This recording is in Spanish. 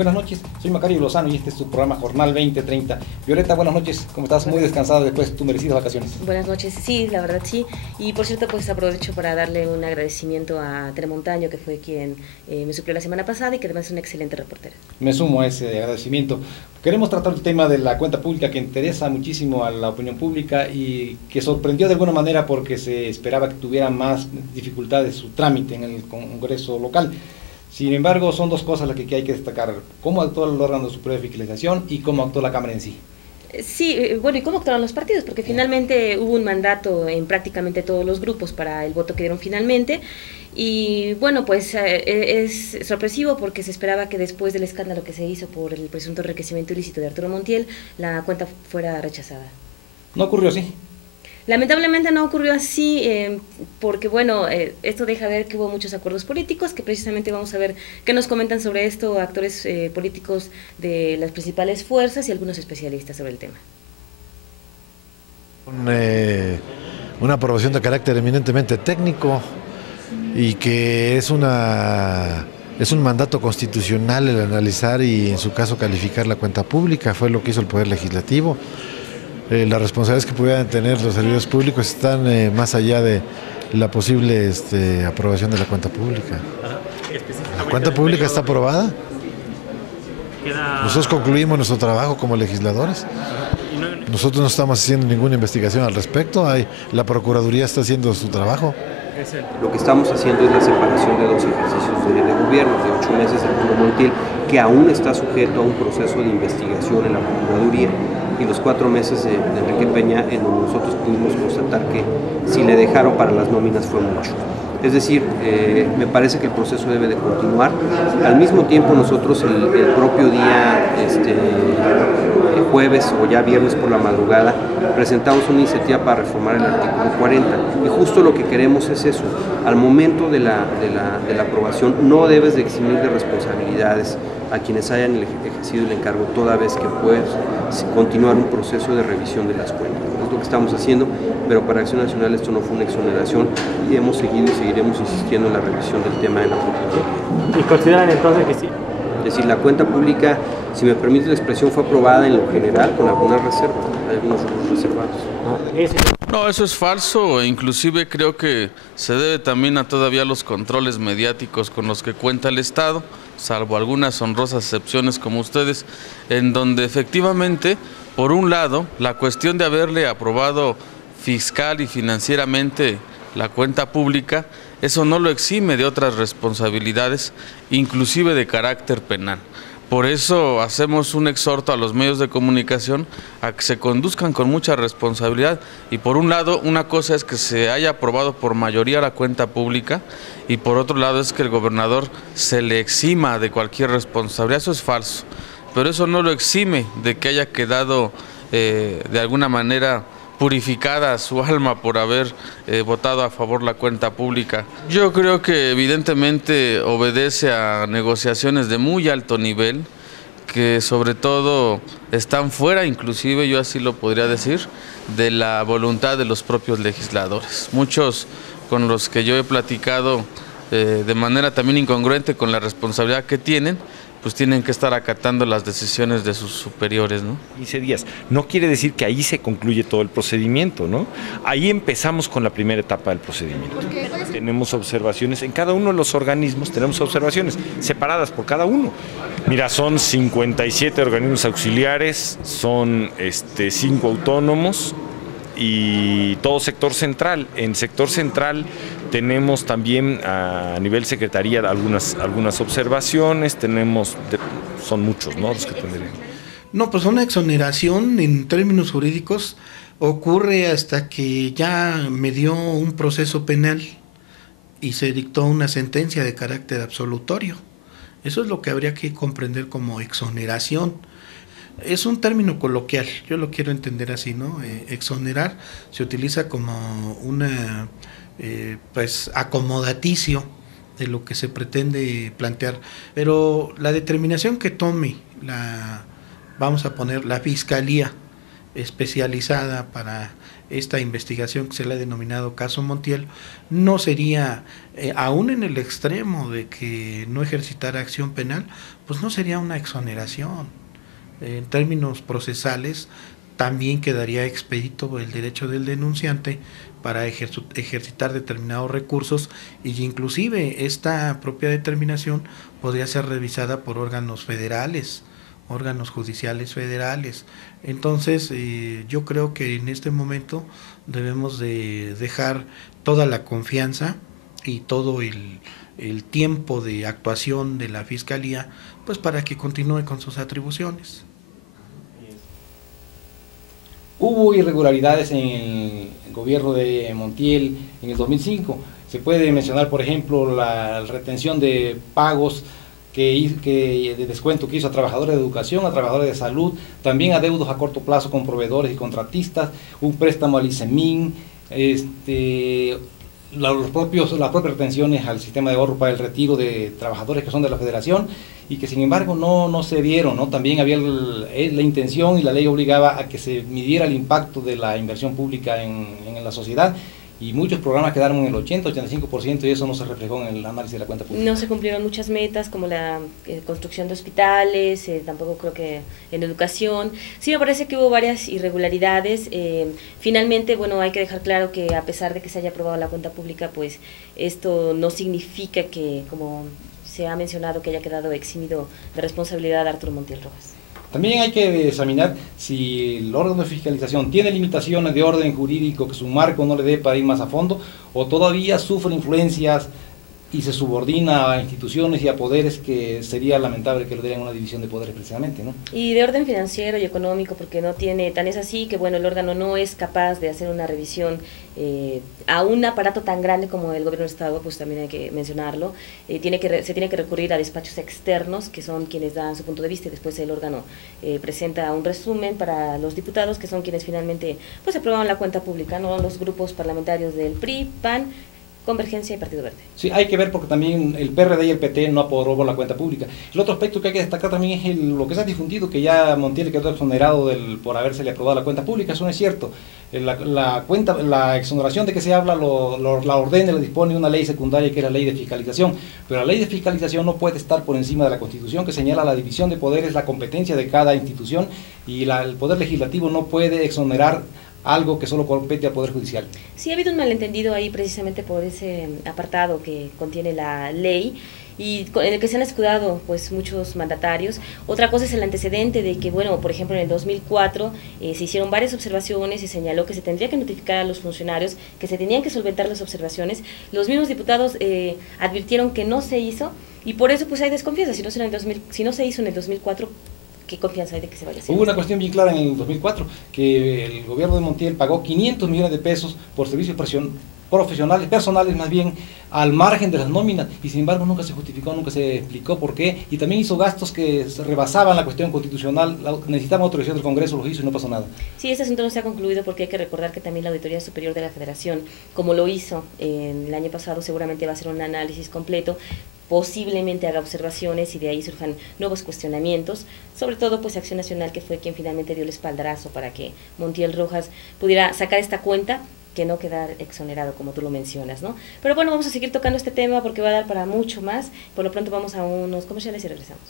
Buenas noches, soy Macario Lozano y este es tu programa Jornal 2030. Violeta, buenas noches, ¿cómo estás? Muy descansada después de tus merecidas vacaciones. Buenas noches, sí, la verdad sí. Y por cierto, pues aprovecho para darle un agradecimiento a Tere Montaño, que fue quien me suplió la semana pasada y que además es una excelente reportera. Me sumo a ese agradecimiento. Queremos tratar el tema de la cuenta pública que interesa muchísimo a la opinión pública y que sorprendió de alguna manera porque se esperaba que tuviera más dificultades su trámite en el Congreso local. Sin embargo, son dos cosas las que hay que destacar: cómo actuó el órgano de superior de fiscalización y cómo actuó la Cámara en sí. Sí, bueno, ¿y cómo actuaron los partidos? Porque finalmente hubo un mandato en prácticamente todos los grupos para el voto que dieron finalmente. Y bueno, pues es sorpresivo porque se esperaba que después del escándalo que se hizo por el presunto enriquecimiento ilícito de Arturo Montiel, la cuenta fuera rechazada. ¿No ocurrió así? Lamentablemente no ocurrió así, porque bueno, esto deja ver que hubo muchos acuerdos políticos, que precisamente vamos a ver qué nos comentan sobre esto actores políticos de las principales fuerzas y algunos especialistas sobre el tema. Una aprobación de carácter eminentemente técnico y que es un mandato constitucional el analizar y en su caso calificar la cuenta pública. Fue lo que hizo el Poder Legislativo. Las responsabilidades que pudieran tener los servidores públicos están más allá de la posible aprobación de la cuenta pública. La cuenta pública está aprobada. Nosotros concluimos nuestro trabajo como legisladores. Nosotros no estamos haciendo ninguna investigación al respecto. La Procuraduría está haciendo su trabajo. Lo que estamos haciendo es la separación de dos ejercicios de gobierno, de 8 meses de Arturo Montiel, que aún está sujeto a un proceso de investigación en la Procuraduría, y los 4 meses de Enrique Peña, en donde nosotros pudimos constatar que si le dejaron para las nóminas fue mucho. Es decir, me parece que el proceso debe de continuar. Al mismo tiempo nosotros el propio día jueves o ya viernes por la madrugada presentamos una iniciativa para reformar el artículo 40 y justo lo que queremos es eso. Al momento de la aprobación no debes de eximir de responsabilidades a quienes hayan ejercido el encargo, toda vez que puedes continuar un proceso de revisión de las cuentas. Es lo que estamos haciendo, pero para Acción Nacional esto no fue una exoneración y hemos seguido y seguiremos insistiendo en la revisión del tema en la Procuraduría. ¿Y consideran entonces que sí? Es decir, la cuenta pública, si me permite la expresión, fue aprobada en lo general con algunas reservas, hay algunos reservados. No, eso es falso, inclusive creo que se debe también a todavía los controles mediáticos con los que cuenta el Estado, salvo algunas honrosas excepciones como ustedes, en donde efectivamente, por un lado, la cuestión de haberle aprobado fiscal y financieramente la cuenta pública, eso no lo exime de otras responsabilidades, inclusive de carácter penal. Por eso hacemos un exhorto a los medios de comunicación a que se conduzcan con mucha responsabilidad y por un lado una cosa es que se haya aprobado por mayoría la cuenta pública y por otro lado es que el gobernador se le exima de cualquier responsabilidad. Eso es falso, pero eso no lo exime de que haya quedado de alguna manera purificada su alma por haber votado a favor la cuenta pública. Yo creo que evidentemente obedece a negociaciones de muy alto nivel, que sobre todo están fuera, inclusive yo así lo podría decir, de la voluntad de los propios legisladores. Muchos con los que yo he platicado de manera también incongruente con la responsabilidad que tienen, pues tienen que estar acatando las decisiones de sus superiores, ¿no? 15 días. No quiere decir que ahí se concluye todo el procedimiento, ¿no? Ahí empezamos con la primera etapa del procedimiento. Tenemos observaciones, en cada uno de los organismos tenemos observaciones separadas por cada uno. Mira, son 57 organismos auxiliares, son 5 autónomos y todo sector central. En sector central tenemos también a nivel secretaría algunas observaciones, son muchos, ¿no? Los que tendrían. No, pues una exoneración en términos jurídicos ocurre hasta que ya medió un proceso penal y se dictó una sentencia de carácter absolutorio. Eso es lo que habría que comprender como exoneración. Es un término coloquial, yo lo quiero entender así, ¿no? Exonerar se utiliza como una pues acomodaticio de lo que se pretende plantear, pero la determinación que tome vamos a poner la Fiscalía especializada para esta investigación que se le ha denominado caso Montiel, no sería, aún en el extremo de que no ejercitara acción penal, pues no sería una exoneración. En términos procesales, también quedaría expedito el derecho del denunciante para ejercitar determinados recursos, y inclusive esta propia determinación podría ser revisada por órganos federales, órganos judiciales federales. Entonces yo creo que en este momento debemos de dejar toda la confianza y todo el tiempo de actuación de la Fiscalía, pues para que continúe con sus atribuciones. Hubo irregularidades en el gobierno de Montiel en el 2005. Se puede mencionar, por ejemplo, la retención de pagos de descuento que hizo a trabajadores de educación, a trabajadores de salud, también a deudos a corto plazo con proveedores y contratistas, un préstamo al ICEMIN, las propias retenciones al sistema de ahorro para el retiro de trabajadores que son de la Federación y que sin embargo no se dieron, ¿no? También había la intención y la ley obligaba a que se midiera el impacto de la inversión pública en la sociedad, y muchos programas quedaron en el 80-85% y eso no se reflejó en el análisis de la cuenta pública. No se cumplieron muchas metas como la construcción de hospitales, tampoco creo que en educación. Sí me parece que hubo varias irregularidades. Finalmente, bueno, hay que dejar claro que a pesar de que se haya aprobado la cuenta pública, pues esto no significa que, como se ha mencionado, que haya quedado eximido de responsabilidad Arturo Montiel Rojas. También hay que examinar si el órgano de fiscalización tiene limitaciones de orden jurídico que su marco no le dé para ir más a fondo, o todavía sufre influencias y se subordina a instituciones y a poderes que sería lamentable que lo dieran una división de poderes precisamente, ¿no? Y de orden financiero y económico, porque no tiene, tan es así que bueno, el órgano no es capaz de hacer una revisión a un aparato tan grande como el gobierno del Estado, pues también hay que mencionarlo. Se tiene que recurrir a despachos externos, que son quienes dan su punto de vista, y después el órgano presenta un resumen para los diputados, que son quienes finalmente pues aprueban la cuenta pública, ¿no? Los grupos parlamentarios del PRI, PAN, Convergencia y Partido Verde. Sí, hay que ver porque también el PRD y el PT no aprobó la cuenta pública. El otro aspecto que hay que destacar también es lo que se ha difundido, que ya Montiel quedó exonerado por habérsele aprobado la cuenta pública. Eso no es cierto. La exoneración de que se habla la ordena y la dispone una ley secundaria, que es la ley de fiscalización, pero la ley de fiscalización no puede estar por encima de la Constitución, que señala la división de poderes, la competencia de cada institución, y el Poder Legislativo no puede exonerar algo que solo compete al Poder Judicial. Sí, ha habido un malentendido ahí precisamente por ese apartado que contiene la ley y en el que se han escudado pues muchos mandatarios. Otra cosa es el antecedente de que, bueno, por ejemplo en el 2004 se hicieron varias observaciones y señaló que se tendría que notificar a los funcionarios, que se tenían que solventar las observaciones. Los mismos diputados advirtieron que no se hizo y por eso pues hay desconfianza. Si no se hizo en el 2004, ¿qué confianza hay de que se vaya a hacer? Hubo una cuestión bien clara en el 2004, que el gobierno de Montiel pagó 500 millones de pesos por servicios personales más bien, al margen de las nóminas, y sin embargo nunca se justificó, nunca se explicó por qué, y también hizo gastos que rebasaban la cuestión constitucional, necesitaban autorización del Congreso, lo hizo y no pasó nada. Sí, este asunto no se ha concluido porque hay que recordar que también la Auditoría Superior de la Federación, como lo hizo el año pasado, seguramente va a hacer un análisis completo, posiblemente haga observaciones y de ahí surjan nuevos cuestionamientos, sobre todo pues Acción Nacional, que fue quien finalmente dio el espaldarazo para que Montiel Rojas pudiera sacar esta cuenta, que no quedar exonerado como tú lo mencionas, ¿no? Pero bueno, vamos a seguir tocando este tema porque va a dar para mucho más. Por lo pronto vamos a unos comerciales y regresamos.